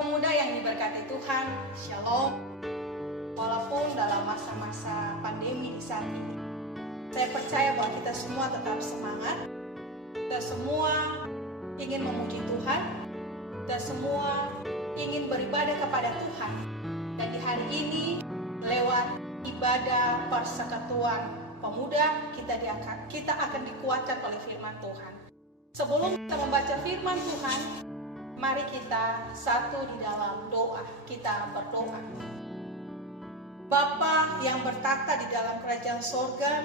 Pemuda yang diberkati Tuhan, Shalom. Walaupun dalam masa-masa pandemi di saat ini, saya percaya bahwa kita semua tetap semangat. Kita semua ingin memuji Tuhan. Kita semua ingin beribadah kepada Tuhan. Dan di hari ini, lewat ibadah persekutuan pemuda, kita akan dikuatkan oleh firman Tuhan. Sebelum kita membaca firman Tuhan, mari kita satu di dalam doa. Kita berdoa. Bapa yang bertata di dalam kerajaan sorga,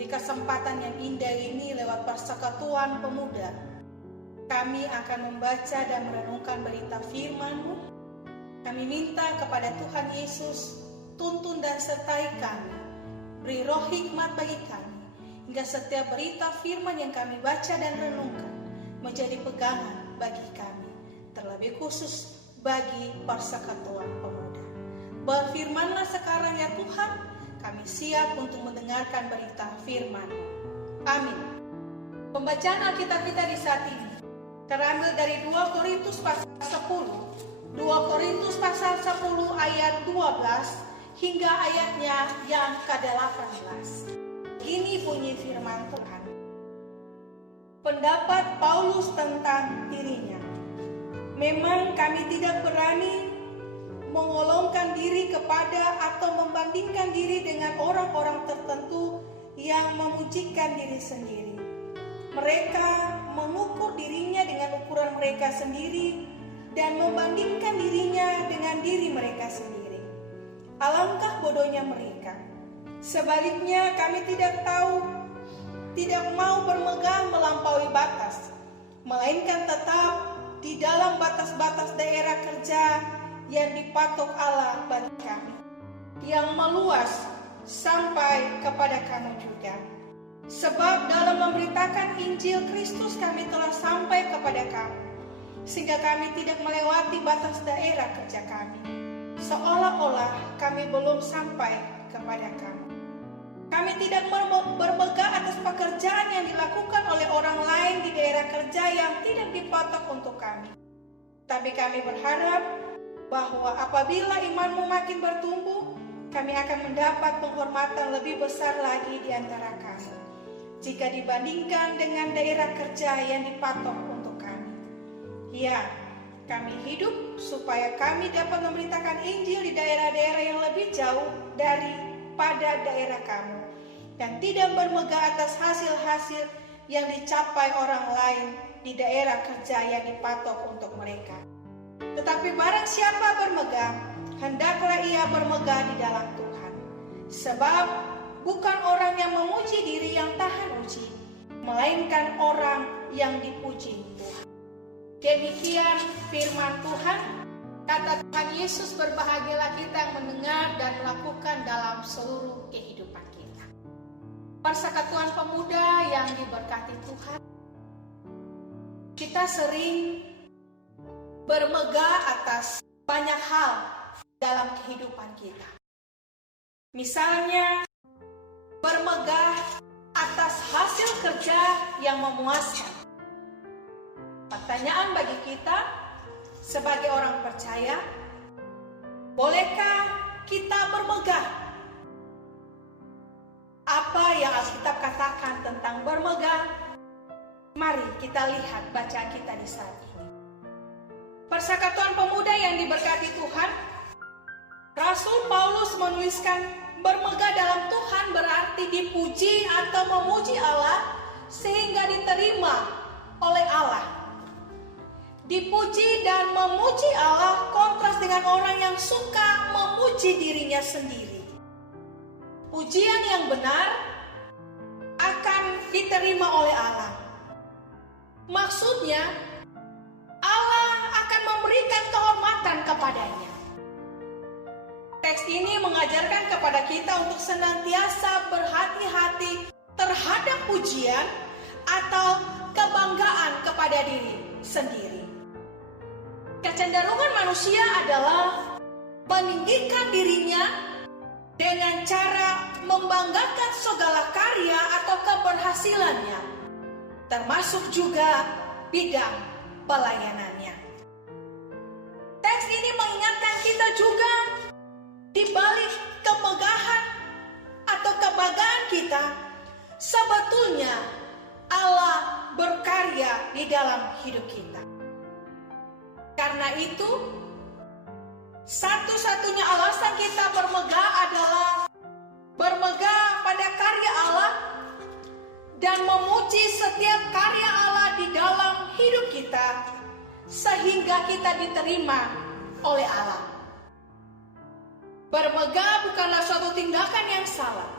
di kesempatan yang indah ini lewat persekutuan pemuda, kami akan membaca dan merenungkan berita firman-Mu. Kami minta kepada Tuhan Yesus, tuntun dan sertai kami, beri roh hikmat bagi kami, hingga setiap berita firman yang kami baca dan renungkan menjadi pegangan bagi kami, terlebih khusus bagi persekutuan pemuda. Berfirmanlah sekarang ya Tuhan, kami siap untuk mendengarkan berita firman. Amin. Pembacaan Alkitab kita di saat ini terambil dari 2 Korintus pasal 10. 2 Korintus pasal 10 ayat 12 hingga ayatnya yang ke-18. Ini bunyi firman Tuhan. Pendapat Paulus tentang dirinya. Memang kami tidak berani mengolongkan diri kepada atau membandingkan diri dengan orang-orang tertentu yang memujikan diri sendiri. Mereka mengukur dirinya dengan ukuran mereka sendiri dan membandingkan dirinya dengan diri mereka sendiri. Alangkah bodohnya mereka. Sebaliknya kami tidak mau bermegah melampaui batas, melainkan tetap di dalam batas-batas daerah kerja yang dipatok Allah bagi kami, yang meluas sampai kepada kamu juga. Sebab dalam memberitakan Injil Kristus kami telah sampai kepada kamu, sehingga kami tidak melewati batas daerah kerja kami, seolah-olah kami belum sampai kepada kamu. Kami tidak bermegah atas pekerjaan yang dilakukan oleh orang lain di daerah kerja yang tidak dipatok untuk kami. Tapi kami berharap bahwa apabila imanmu makin bertumbuh, kami akan mendapat penghormatan lebih besar lagi di antara kamu, jika dibandingkan dengan daerah kerja yang dipatok untuk kami. Ya, kami hidup supaya kami dapat memberitakan Injil di daerah-daerah yang lebih jauh daripada daerah kamu, dan tidak bermegah atas hasil-hasil yang dicapai orang lain di daerah kerja yang dipatok untuk mereka. Tetapi barang siapa bermegah, hendaklah ia bermegah di dalam Tuhan. Sebab bukan orang yang memuji diri yang tahan uji, melainkan orang yang dipuji Tuhan. Demikian firman Tuhan. Kata Tuhan Yesus, berbahagialah kita yang mendengar dan melakukan dalam seluruh kehidupan kita. Persekutuan pemuda yang diberkati Tuhan, kita sering bermegah atas banyak hal dalam kehidupan kita. Misalnya, bermegah atas hasil kerja yang memuaskan. Pertanyaan bagi kita sebagai orang percaya, bolehkah kita bermegah? Apa yang Alkitab katakan tentang bermegah? Mari kita lihat bacaan kita di saat ini. Persekutuan pemuda yang diberkati Tuhan, Rasul Paulus menuliskan bermegah dalam Tuhan berarti dipuji atau memuji Allah sehingga diterima oleh Allah. Dipuji dan memuji Allah kontras dengan orang yang suka memuji dirinya sendiri. Pujian yang benar akan diterima oleh Allah. Maksudnya, Allah akan memberikan kehormatan kepadanya. Teks ini mengajarkan kepada kita untuk senantiasa berhati-hati terhadap pujian atau kebanggaan kepada diri sendiri. Kecenderungan manusia adalah meninggikan dirinya dengan cara membanggakan segala karya atau keberhasilannya, termasuk juga bidang pelayanannya. teks ini mengingatkan kita juga di balik kemegahan atau kebanggaan kita, sebetulnya Allah berkarya di dalam hidup kita. Karena itu, satu-satunya alasan kita bermegah adalah bermegah pada karya Allah dan memuji setiap karya Allah di dalam hidup kita, sehingga kita diterima oleh Allah. Bermegah bukanlah suatu tindakan yang salah.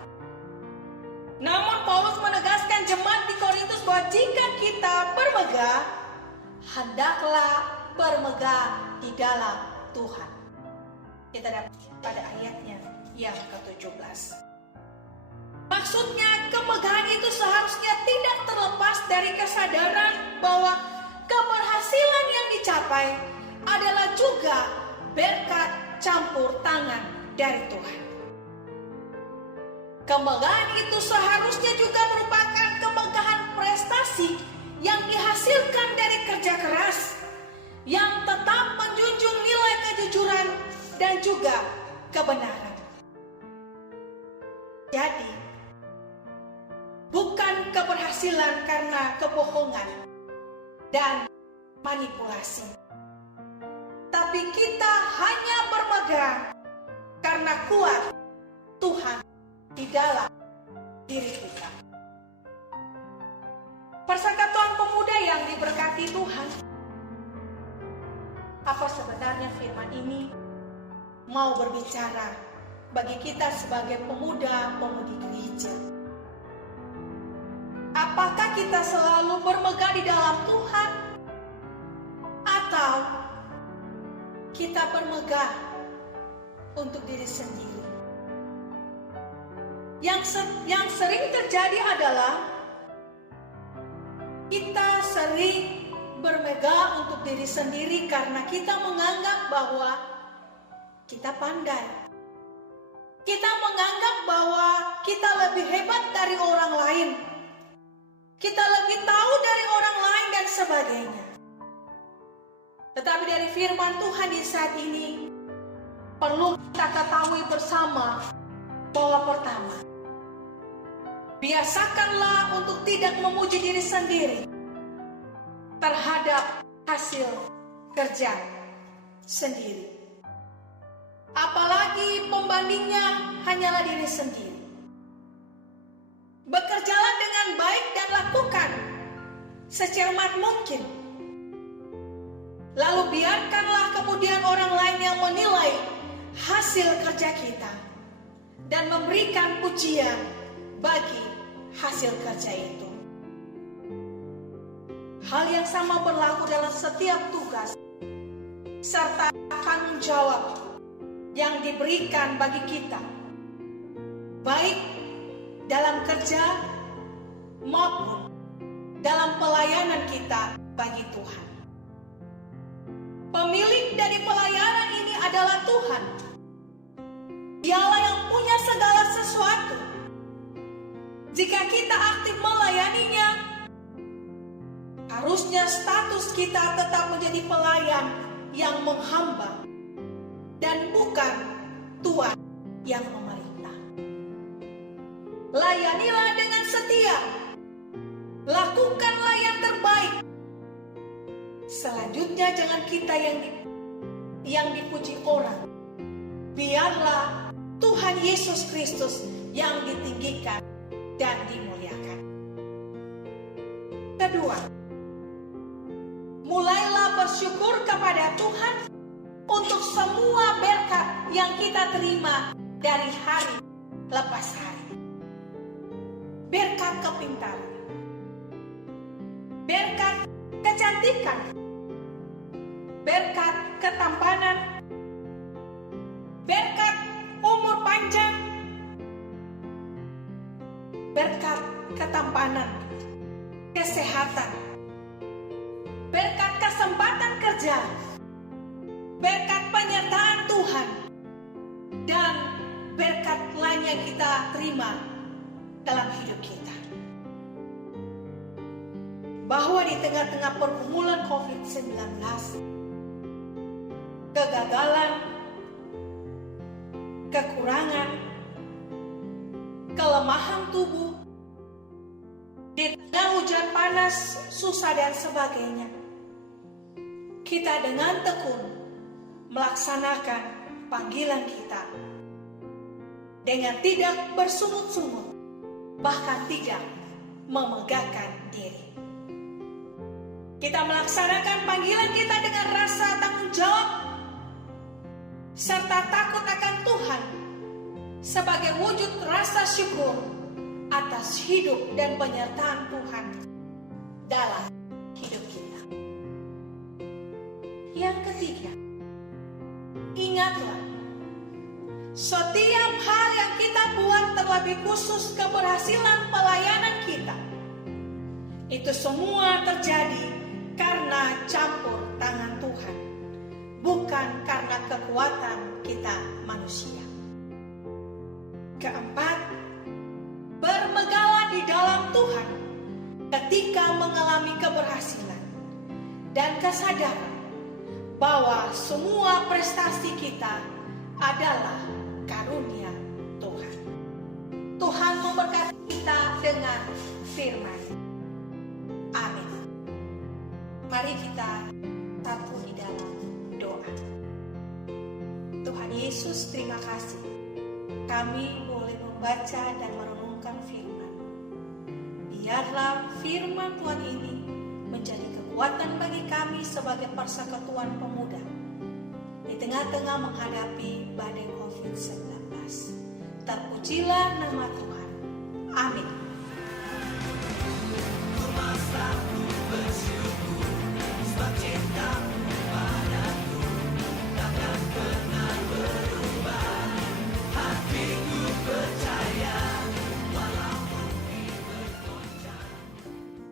Namun Paulus menegaskan jemaat di Korintus bahwa jika kita bermegah, hendaklah bermegah di dalam Tuhan. Kita dapat pada ayatnya yang ke-17. Maksudnya kemegahan itu seharusnya tidak terlepas dari kesadaran bahwa keberhasilan yang dicapai adalah juga berkat campur tangan dari Tuhan. Kemegahan itu seharusnya juga merupakan kemegahan prestasi yang dihasilkan dari kerja keras, yang tetap menjunjung nilai kejujuran dan juga kebenaran. Jadi, bukan keberhasilan karena kebohongan dan manipulasi, tapi kita hanya bermegah karena kuat Tuhan di dalam diri kita. Persekutuan pemuda yang diberkati Tuhan, apa sebenarnya firman ini mau berbicara bagi kita sebagai pemuda-pemudi gereja? Apakah kita selalu bermegah di dalam Tuhan, atau kita bermegah untuk diri sendiri? Yang sering terjadi adalah kita sering bermegah untuk diri sendiri karena kita menganggap bahwa kita pandai. Kita menganggap bahwa kita lebih hebat dari orang lain. Kita lebih tahu dari orang lain dan sebagainya. Tetapi dari firman Tuhan di saat ini, perlu kita ketahui bersama bahwa pertama, biasakanlah untuk tidak memuji diri sendiri terhadap hasil kerja sendiri. Apalagi pembandingnya hanyalah diri sendiri. Bekerjalah dengan baik dan lakukan secermat mungkin. Lalu biarkanlah kemudian orang lain yang menilai hasil kerja kita dan memberikan pujian bagi hasil kerja itu. Hal yang sama berlaku dalam setiap tugas serta tanggung jawab yang diberikan bagi kita, baik dalam kerja maupun dalam pelayanan kita bagi Tuhan. Pemilik dari pelayanan ini adalah Tuhan. Dialah yang punya segala sesuatu. Jika kita aktif melayaninya, harusnya status kita tetap menjadi pelayan yang menghamba dan bukan tuan yang memerintah. Layanilah dengan setia. Lakukanlah yang terbaik. Selanjutnya jangan kita yang dipuji orang. Biarlah Tuhan Yesus Kristus yang ditinggikan dan dimuliakan. Kedua, mulailah bersyukur kepada Tuhan untuk semua berkat yang kita terima dari hari lepas hari. Berkat kepintaran, berkat kecantikan, berkat ketampanan, berkat umur panjang, berkat ketampanan, kesehatan, berkat kesempatan kerja, berkat penyertaan Tuhan, dan berkat lain yang kita terima dalam hidup kita. Bahwa di tengah-tengah pergumulan COVID-19, kegagalan, kekurangan, kelemahan tubuh, di tengah hujan panas, susah dan sebagainya, kita dengan tekun melaksanakan panggilan kita dengan tidak bersungut-sungut, bahkan tidak memegahkan diri. Kita melaksanakan panggilan kita dengan rasa tanggung jawab serta takut akan Tuhan sebagai wujud rasa syukur atas hidup dan penyertaan Tuhan dalam hidup kita. Yang ketiga, ingatlah, setiap hal yang kita buat terlebih khusus keberhasilan pelayanan kita, itu semua terjadi karena campur tangan Tuhan, bukan karena kekuatan kita manusia. Keempat, bermegahlah di dalam Tuhan ketika mengalami keberhasilan dan kesadaran bahwa semua prestasi kita adalah karunia Tuhan. Tuhan memberkati kita dengan firman. Amin. Mari kita satu di dalam doa. Tuhan Yesus, terima kasih. Kami boleh membaca dan merenungkan firman. Biarlah firman Tuhan ini menjadi kekuatan bagi kami sebagai persekutuan pemuda di tengah-tengah menghadapi badai COVID-19. Terpujilah nama Tuhan. Amin.